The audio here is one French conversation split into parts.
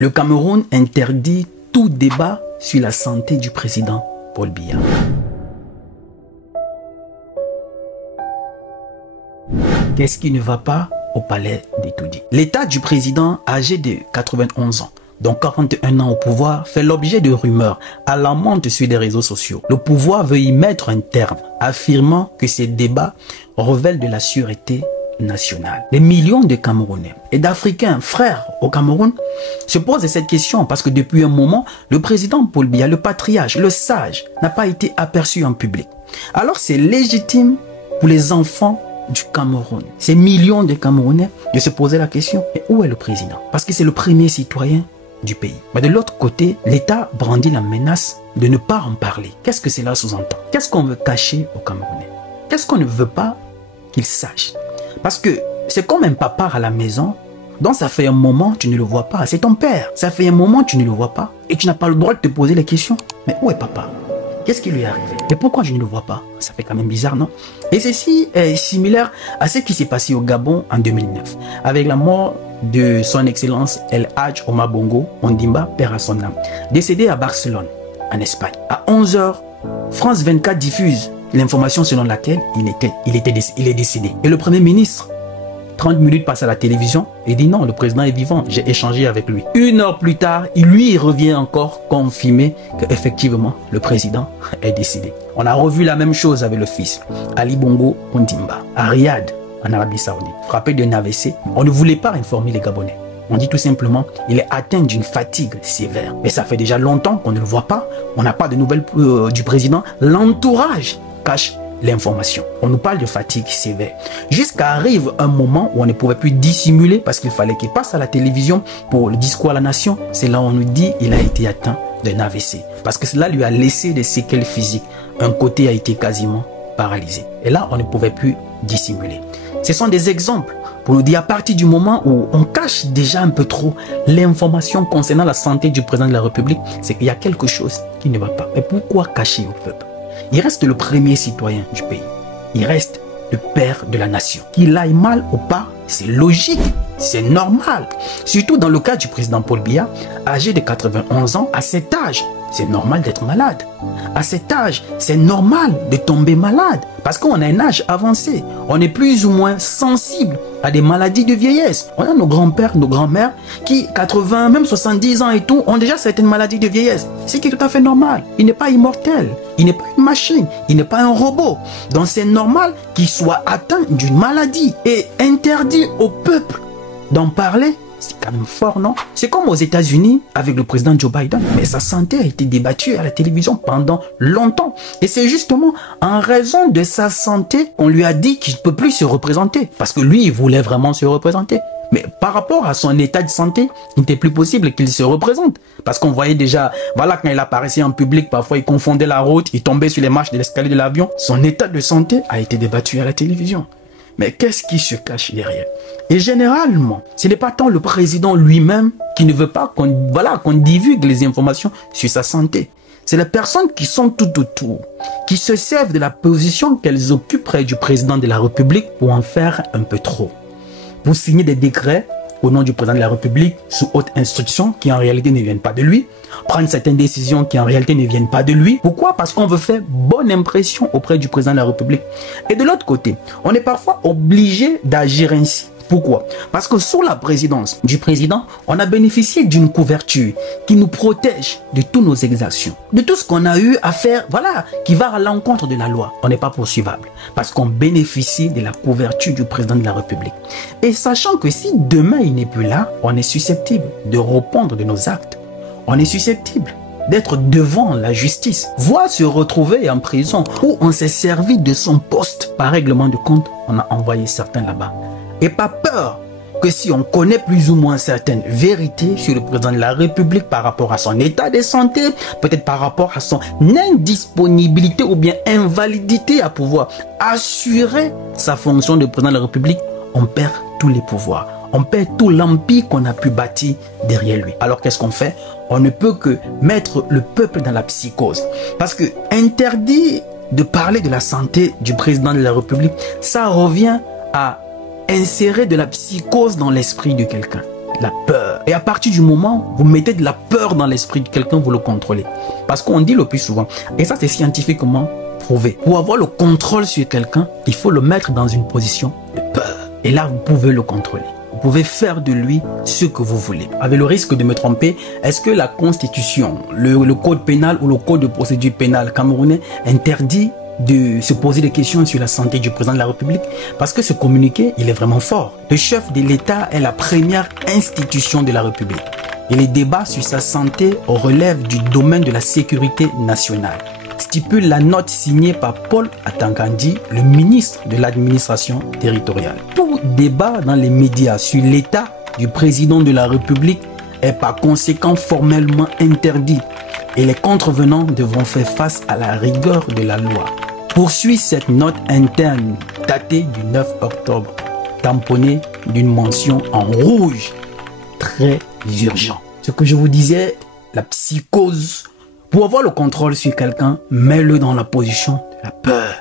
Le Cameroun interdit tout débat sur la santé du président Paul Biya. Qu'est-ce qui ne va pas au palais d'Etoudi? L'état du président âgé de 91 ans, donc 41 ans au pouvoir, fait l'objet de rumeurs alarmantes sur les réseaux sociaux. Le pouvoir veut y mettre un terme, affirmant que ces débats révèlent de la sûreté nationale. Des millions de Camerounais et d'Africains frères au Cameroun se posent cette question parce que depuis un moment, le président Paul Biya, le patriarche, le sage, n'a pas été aperçu en public. Alors c'est légitime pour les enfants du Cameroun, ces millions de Camerounais, de se poser la question, mais où est le président? Parce que c'est le premier citoyen du pays. Mais de l'autre côté, l'État brandit la menace de ne pas en parler. Qu'est-ce que cela sous-entend? Qu'est-ce qu'on veut cacher aux Camerounais? Qu'est-ce qu'on ne veut pas qu'ils sachent? Parce que c'est comme un papa à la maison, dont ça fait un moment tu ne le vois pas. C'est ton père. Ça fait un moment tu ne le vois pas. Et tu n'as pas le droit de te poser les questions. Mais où est papa? Qu'est-ce qui lui est arrivé? Et pourquoi je ne le vois pas? Ça fait quand même bizarre, non? Et ceci est similaire à ce qui s'est passé au Gabon en 2009, avec la mort de son excellence El Hadj Omar Bongo Ondimba, père à son âme, décédé à Barcelone, en Espagne. À 11 h, France 24 diffuse l'information selon laquelle il est décédé. Et le Premier ministre, 30 minutes passe à la télévision et dit non, le président est vivant, j'ai échangé avec lui. 1 heure plus tard, il revient encore confirmer qu'effectivement, le président est décédé. On a revu la même chose avec le fils, Ali Bongo Ondimba, à Riyad, en Arabie Saoudite, frappé d'un AVC. On ne voulait pas informer les Gabonais. On dit tout simplement, il est atteint d'une fatigue sévère. Mais ça fait déjà longtemps qu'on ne le voit pas. On n'a pas de nouvelles du président. L'entourage cache l'information. On nous parle de fatigue sévère. Jusqu'à arrive un moment où on ne pouvait plus dissimuler parce qu'il fallait qu'il passe à la télévision pour le discours à la nation. C'est là où on nous dit qu'il a été atteint d'un AVC. Parce que cela lui a laissé des séquelles physiques. Un côté a été quasiment paralysé. Et là, on ne pouvait plus dissimuler. Ce sont des exemples pour nous dire à partir du moment où on cache déjà un peu trop l'information concernant la santé du président de la République, c'est qu'il y a quelque chose qui ne va pas. Mais pourquoi cacher au peuple? Il reste le premier citoyen du pays. Il reste le père de la nation. Qu'il aille mal ou pas, c'est logique, c'est normal. Surtout dans le cas du président Paul Biya, âgé de 91 ans, à cet âge, c'est normal d'être malade. À cet âge, c'est normal de tomber malade. Parce qu'on a un âge avancé. On est plus ou moins sensible à des maladies de vieillesse. On a nos grands-pères, nos grands-mères qui, 80, même 70 ans et tout, ont déjà certaines maladies de vieillesse. Ce qui est tout à fait normal. Il n'est pas immortel. Il n'est pas une machine. Il n'est pas un robot. Donc c'est normal qu'il soit atteint d'une maladie. Et interdit au peuple d'en parler, c'est quand même fort, non? C'est comme aux États-Unis avec le président Joe Biden. Mais sa santé a été débattue à la télévision pendant longtemps. Et c'est justement en raison de sa santé qu'on lui a dit qu'il ne peut plus se représenter. Parce que lui, il voulait vraiment se représenter. Mais par rapport à son état de santé, il n'était plus possible qu'il se représente. Parce qu'on voyait déjà, voilà, quand il apparaissait en public, parfois il confondait la route, il tombait sur les marches de l'escalier de l'avion. Son état de santé a été débattu à la télévision. Mais qu'est-ce qui se cache derrière? Et généralement, ce n'est pas tant le président lui-même qui ne veut pas qu'on divulgue les informations sur sa santé. C'est les personnes qui sont tout autour, qui se servent de la position qu'elles occupent près du président de la République pour en faire un peu trop. Pour signer des décrets au nom du président de la République sous haute instruction qui en réalité ne viennent pas de lui, prendre certaines décisions qui en réalité ne viennent pas de lui. Pourquoi? Parce qu'on veut faire bonne impression auprès du président de la République. Et de l'autre côté, on est parfois obligé d'agir ainsi. Pourquoi? Parce que sous la présidence du président, on a bénéficié d'une couverture qui nous protège de tous nos exactions, de tout ce qu'on a eu à faire, voilà, qui va à l'encontre de la loi. On n'est pas poursuivable parce qu'on bénéficie de la couverture du président de la République. Et sachant que si demain il n'est plus là, on est susceptible de répondre de nos actes. On est susceptible d'être devant la justice, voire se retrouver en prison où on s'est servi de son poste. Par règlement de compte, on a envoyé certains là-bas. Et pas peur que si on connaît plus ou moins certaines vérités sur le président de la République par rapport à son état de santé, peut-être par rapport à son indisponibilité ou bien invalidité à pouvoir assurer sa fonction de président de la République, on perd tous les pouvoirs. On perd tout l'empire qu'on a pu bâtir derrière lui. Alors qu'est-ce qu'on fait? On ne peut que mettre le peuple dans la psychose. Parce que interdit de parler de la santé du président de la République, ça revient à insérer de la psychose dans l'esprit de quelqu'un. La peur. Et à partir du moment où vous mettez de la peur dans l'esprit de quelqu'un, vous le contrôlez. Parce qu'on dit le plus souvent, et ça c'est scientifiquement prouvé, pour avoir le contrôle sur quelqu'un, il faut le mettre dans une position de peur. Et là, vous pouvez le contrôler. Vous pouvez faire de lui ce que vous voulez. Avec le risque de me tromper, est-ce que la Constitution, le code pénal ou le code de procédure pénale camerounais interdit de se poser des questions sur la santé du président de la République? Parce que ce communiqué, il est vraiment fort. Le chef de l'État est la première institution de la République. Et les débats sur sa santé relèvent du domaine de la sécurité nationale, stipule la note signée par Paul Atangandi, le ministre de l'administration territoriale. Tout débat dans les médias sur l'état du président de la République est par conséquent formellement interdit et les contrevenants devront faire face à la rigueur de la loi. Poursuit cette note interne datée du 9 octobre, tamponnée d'une mention en rouge, très urgent. Ce que je vous disais, la psychose. Pour avoir le contrôle sur quelqu'un, mets-le dans la position de la peur.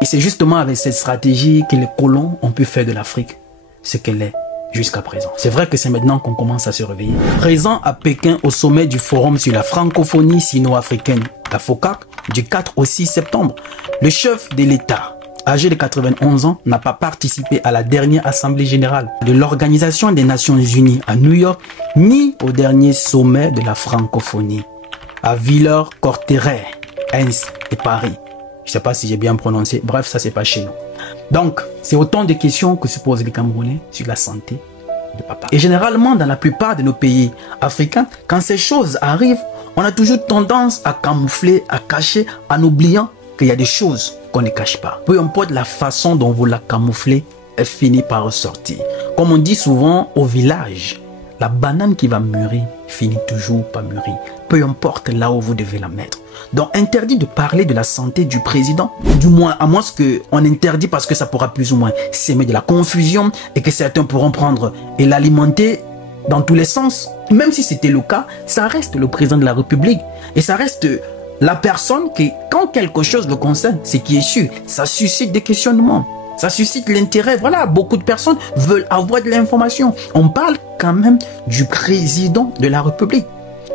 Et c'est justement avec cette stratégie que les colons ont pu faire de l'Afrique ce qu'elle est jusqu'à présent. C'est vrai que c'est maintenant qu'on commence à se réveiller. Présent à Pékin au sommet du Forum sur la francophonie sino-africaine, la FOCAC, du 4 au 6 septembre, le chef de l'État, âgé de 91 ans, n'a pas participé à la dernière assemblée générale de l'Organisation des Nations Unies à New York, ni au dernier sommet de la francophonie à Villers-Cotterêts, Reims et Paris. Je ne sais pas si j'ai bien prononcé. Bref, ça c'est pas chez nous. Donc, c'est autant de questions que se posent les Camerounais sur la santé de papa. Et généralement, dans la plupart de nos pays africains, quand ces choses arrivent, on a toujours tendance à camoufler, à cacher, en oubliant qu'il y a des choses qu'on ne cache pas. Peu importe la façon dont vous la camouflez, elle finit par ressortir. Comme on dit souvent au village, la banane qui va mûrir finit toujours par mûrir. Peu importe là où vous devez la mettre. Donc interdit de parler de la santé du président, du moins à moins qu'on interdit parce que ça pourra plus ou moins s'aimer de la confusion et que certains pourront prendre et l'alimenter dans tous les sens. Même si c'était le cas, ça reste le président de la République et ça reste la personne qui, quand quelque chose le concerne, c'est qui est sûr, ça suscite des questionnements. Ça suscite l'intérêt. Voilà, beaucoup de personnes veulent avoir de l'information. On parle quand même du président de la République.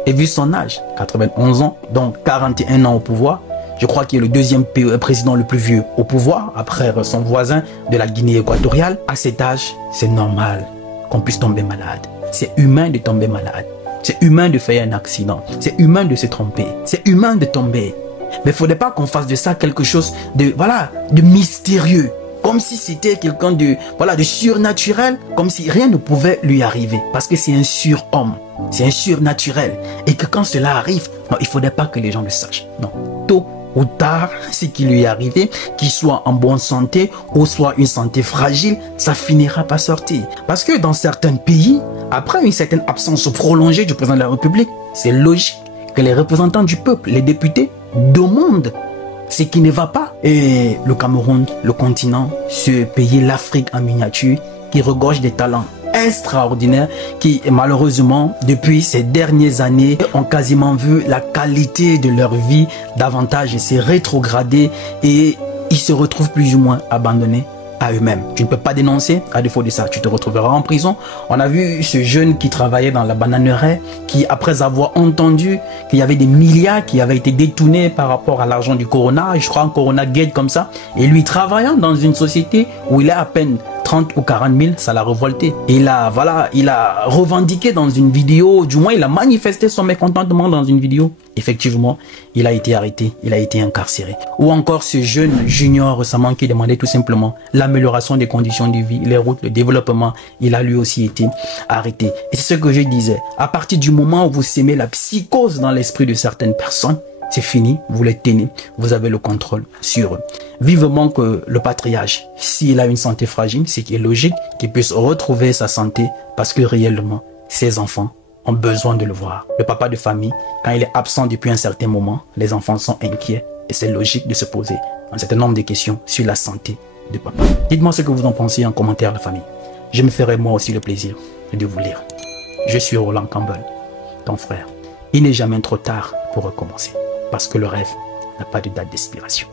Et vu son âge, 91 ans, donc 41 ans au pouvoir, je crois qu'il est le deuxième président le plus vieux au pouvoir, après son voisin de la Guinée équatoriale. À cet âge, c'est normal qu'on puisse tomber malade. C'est humain de tomber malade. C'est humain de faire un accident. C'est humain de se tromper. C'est humain de tomber. Mais il ne faudrait pas qu'on fasse de ça quelque chose de, voilà, de mystérieux. Comme si c'était quelqu'un de, voilà, de surnaturel, comme si rien ne pouvait lui arriver. Parce que c'est un surhomme, c'est un surnaturel. Et que quand cela arrive, non, il ne faudrait pas que les gens le sachent. Non, tôt ou tard, ce qui lui est arrivé, qu'il soit en bonne santé ou soit une santé fragile, ça finira par sortir. Parce que dans certains pays, après une certaine absence prolongée du président de la République, c'est logique que les représentants du peuple, les députés, demandent ce qui ne va pas. Et le Cameroun, le continent, ce pays, l'Afrique en miniature, qui regorge des talents extraordinaires, qui malheureusement, depuis ces dernières années, ont quasiment vu la qualité de leur vie davantage se rétrograder et ils se retrouvent plus ou moins abandonnés à eux-mêmes. Tu ne peux pas dénoncer, à défaut de ça, tu te retrouveras en prison. On a vu ce jeune qui travaillait dans la bananeraie, qui après avoir entendu qu'il y avait des milliards qui avaient été détournés par rapport à l'argent du Corona, je crois un Corona Gate comme ça, et lui travaillant dans une société où il est à peine 30 ou 40 000, ça l'a révolté. Et là, voilà, il a revendiqué dans une vidéo, du moins il a manifesté son mécontentement dans une vidéo. Effectivement, il a été arrêté, il a été incarcéré. Ou encore ce jeune junior récemment qui demandait tout simplement l'amélioration des conditions de vie, les routes, le développement, il a lui aussi été arrêté. Et c'est ce que je disais, à partir du moment où vous sémez la psychose dans l'esprit de certaines personnes, c'est fini, vous les tenez, vous avez le contrôle sur eux. Vivement que le patriarche, s'il a une santé fragile, c'est qu'il est logique qu'il puisse retrouver sa santé parce que réellement, ses enfants ont besoin de le voir. Le papa de famille, quand il est absent depuis un certain moment, les enfants sont inquiets et c'est logique de se poser un certain nombre de questions sur la santé de papa. Dites-moi ce que vous en pensez en commentaire, la famille. Je me ferai moi aussi le plaisir de vous lire. Je suis Roland Campbell, ton frère. Il n'est jamais trop tard pour recommencer. Parce que le rêve n'a pas de date d'expiration.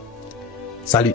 Salut!